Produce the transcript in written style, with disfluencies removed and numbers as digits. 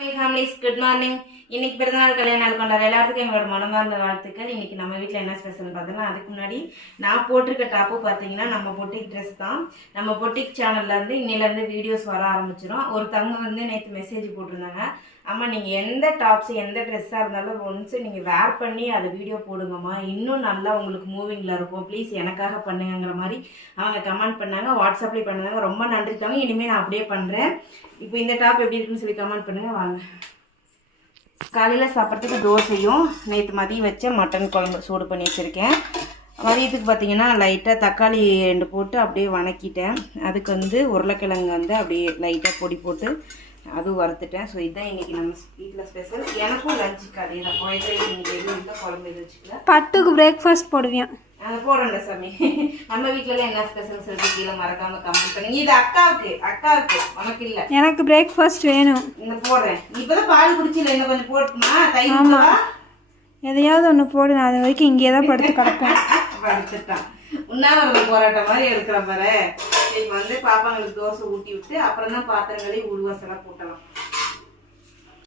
Families good morning. இன்னைக்கு பிறந்தநாள் கல்யாண நாள் கொண்டாடுற எல்லாத்துக்கும் எங்களோட மனமார்ந்த வாழ்த்துக்கள். இன்னைக்கு நம்ம வீட்டில் என்ன ஸ்பெஷல் பார்த்தோன்னா, அதுக்கு முன்னாடி நான் போட்டிருக்க டாப்பு பார்த்தீங்கன்னா நம்ம பொட்டிக் ட்ரெஸ் தான். நம்ம பொட்டிக் சேனல்லேருந்து இன்னிலேருந்து வீடியோஸ் வர ஆரம்பிச்சிடும். ஒருத்தவங்க வந்து நேற்று மெசேஜ் போட்டிருந்தாங்க, அம்மா நீங்கள் எந்த டாப்ஸ் எந்த ட்ரெஸ்ஸாக இருந்தாலும் ஒன்ஸ் நீங்கள் வேர் பண்ணி அதை வீடியோ போடுங்கம்மா, இன்னும் நல்லா உங்களுக்கு மூவிங்கில் இருக்கும், ப்ளீஸ் எனக்காக பண்ணுங்கிற மாதிரி அவங்க கமெண்ட் பண்ணாங்க. வாட்ஸ்அப்லேயே பண்ணாங்க. ரொம்ப நன்றி தாங்க. இனிமேல் நான் அப்படியே பண்ணுறேன். இப்போ இந்த டாப் எப்படி இருக்குன்னு சொல்லி கமெண்ட் பண்ணுங்கள். வாங்க. காலையில் சாப்பிட்றதுக்கு தோசையும் நேற்று மதியம் வச்ச மட்டன் குழம்பு சூடு பண்ணி வச்சுருக்கேன். மதியத்துக்கு பார்த்தீங்கன்னா லைட்டாக தக்காளி 2 போட்டு அப்படியே வணக்கிட்டேன். அதுக்கு வந்து உருளைக்கிழங்கு வந்து அப்படியே லைட்டாக பொடி போட்டு அதுவும் வறுத்துட்டேன். ஸோ இதுதான் இன்றைக்கி நம்ம வீட்டில் ஸ்பெஷல். எனக்கும் லஞ்சுக்கு அதே தான். ஒயிட் ரைஸ் இன்றைக்கி எதுவும் இல்லை, குழம்பு எதுவும் வச்சுக்கல. பட்டுக்கு பிரேக்ஃபாஸ்ட் போடுவேன். அதை போடுறேன்ல சாமி. நம்ம வீட்டிலலாம் என்ன ஸ்பெஷல் சொல்லிட்டு கீழே மறக்காமல் கமெண்ட் பண்ணுங்க. இது அக்காவுக்கு உனக்கு இல்லை, எனக்கு பிரேக்ஃபாஸ்ட் வேணும். இந்த போடுறேன். இப்போ தான் பால் குடிச்சில, இன்னும் கொஞ்சம் போட்டுமா தயிர் எதையாவது ஒன்று போடு. நான் அது வரைக்கும் இங்கே தான் படுத்து கிடப்பேன். படுத்துட்டான். உண்ணாவிரதம் போராட்டம் மாதிரி இருக்கிற பாரு. இப்போ வந்து பாப்பாங்களுக்கு தோசை ஊட்டி விட்டு அப்புறம் தான் பாத்திரங்களே உருவாசலாக போட்டலாம்.